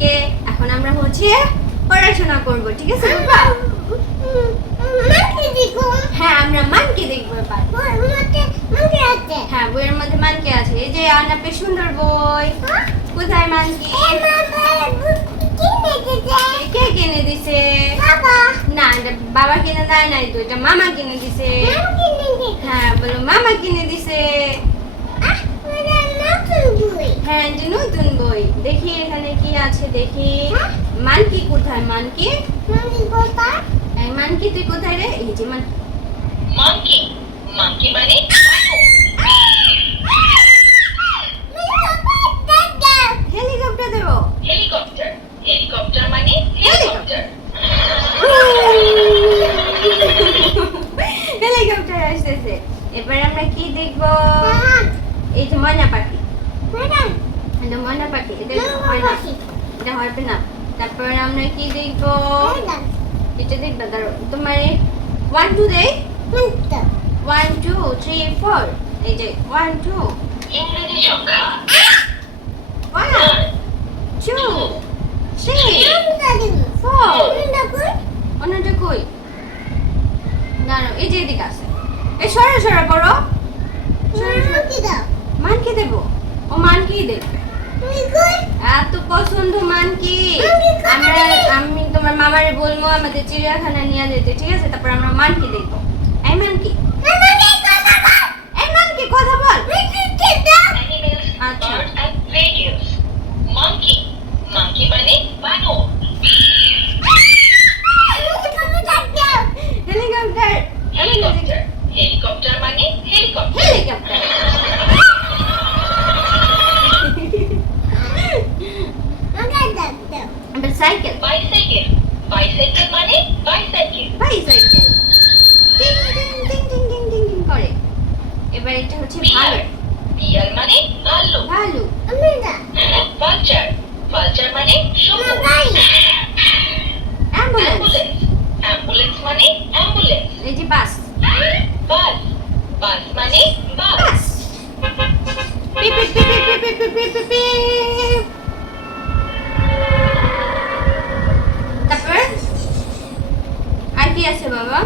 সবাইকে। এখন আমরা হচ্ছে পড়াশোনা করব, ঠিক আছে বাবা? হ্যাঁ, আমরা মানকে দেখবো এবার। হ্যাঁ, বইয়ের মধ্যে মানকে আছে। এই যে আনাপের সুন্দর বই। কোথায় মানকি? কে কিনে দিছে? না, এটা বাবা কিনে দেয় নাই তো, এটা মামা কিনে দিছে। হ্যাঁ, বলো মামা কিনে দিছে। হ্যাঁ, এটা নতুন বই। দেখি এখানে কি আছে দেখি। মানকি কোথায়? মানকি এই মানকি তুই কোথায় রে? এই যে মানকি মানকি মানে হেলিকপ্টার দেবো। হেলিকপ্টার হেলিকপ্টার মানে হেলিকপ্টার হেলিকপ্টার আসতেছে। এবার আমরা কি দেখবো? এই যে ময়না পাখি। এটা ময়না পাখি। এটা হয় না, এটা হবে না। তারপর আমরা কি দেখবো? এটা দেখবা, দাঁড়ো তোমার 1 2 দেই। 1 2 3 4। এই যে 1 2 ইংরেজি সংখ্যা 1 2 3 4। অন্যটা কই? দাঁড়াও, এই যে এদিকে আছে। এই সরে সরে করো। মানকি দেবো। ও মানকি দেখবে। এত পছন্দ মানকি। আমি তোমার মামারে বলবো আমাদের চিড়িয়াখানা নিয়ে যেতে, ঠিক আছে? তারপর আমরা মানকি দেখবো। এই মানকি, এই মানকি কথা বল। অ্যানিমেলস আচ্ছা। Bird and vehicles monkey monkey মানে বানর হেলিকপ্টার। হেলিকপ্টার হেলিকপ্টার মানে হেলিকপ্টার হেলিকপ্টার। এবার সাইকেল। বাইসাইকেল বাইসাইকেল মানে বাইসাইকেল বাইসাইকেল। টিং টিং টিং টিং টিং টিং টিং করে। এবার এটা হচ্ছে বিয়ার ভালু। বিয়ার মানে ভাল্লুক ভালু। ভালচার ভালচার মানে শুকর অ্যাম্বুলেন্স। অ্যাম্বুলেন্স মানে অ্যাম্বুলেন্স এই যে বাস। বাস বাস মানে বাস বাস। পিপ পিপ পিপ পিপ পিপ পিপ পিপ পিপ। তারপর আর কি আছে বাবা?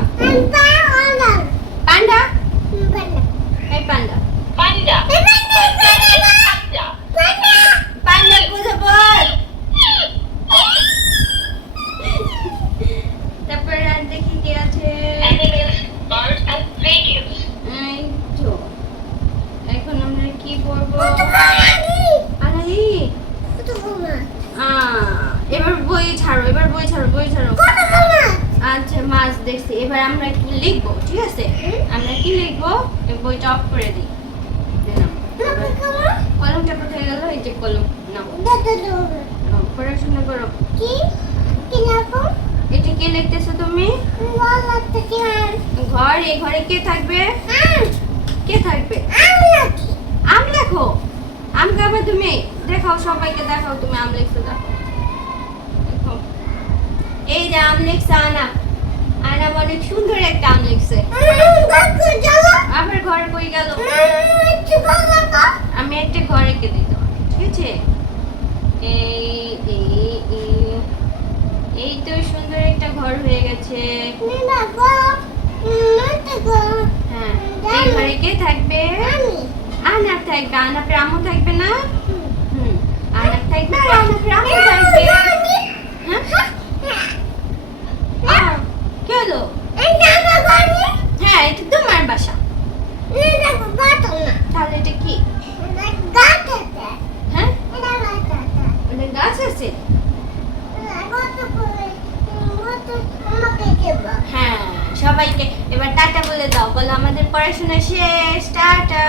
পান্ডা। এই পান্ডা। পান্ডা পান্ডা পান্ডা কোথা বল? তারপর আর দেখি কি আছে। অ্যানিমেলস বার্ড এন্ড ভেহিকলস এই তো এখন আমরা কি পড়বো? আরে এবার বই ছাড়ো, এবার বই ছাড়ো, বই ছাড়ো। আচ্ছা, মাছ দেখছি। এবার আমরা একটু লিখবো, ঠিক আছে? আমরা কি লিখবো? এই বইটা অফ করে দিই। নাও। কলমটা কোথায় গেল? এই যে কলম নাও। নাও, পড়াশোনা করো। এটা কি লিখতেছো তুমি? ঘর। এই ঘরে কে থাকবে? কে থাকবে? আম লেখো। আম খাবে তুমি? দেখাও, সবাইকে দেখাও তুমি আম লিখছো। দেখো দেখো, এই যে আম লিখছে আনা। আনা অনেক সুন্দর একটা আম লিখছে। আবার ঘর কই গেল? আমি একটা ঘর এঁকে দিই তোমাকে, ঠিক আছে? এই এই এই এই তো সুন্দর একটা ঘর হয়ে গেছে। হ্যাঁ, এই ঘরে কে থাকবে? আনাপ থাকবে। আনাপের আম্মু থাকবে না? আনাপ থাকবে, আনাপের আম্মু থাকবে। হ্যাঁ, কি হলো? হ্যাঁ, এটা তোমার বাসা। তাহলে এটা কি? হ্যাঁ, ওটা গাছ আছে। হ্যাঁ, সবাইকে এবার টাটা বলে দাও। বলো আমাদের পড়াশোনা শেষ। টাটা।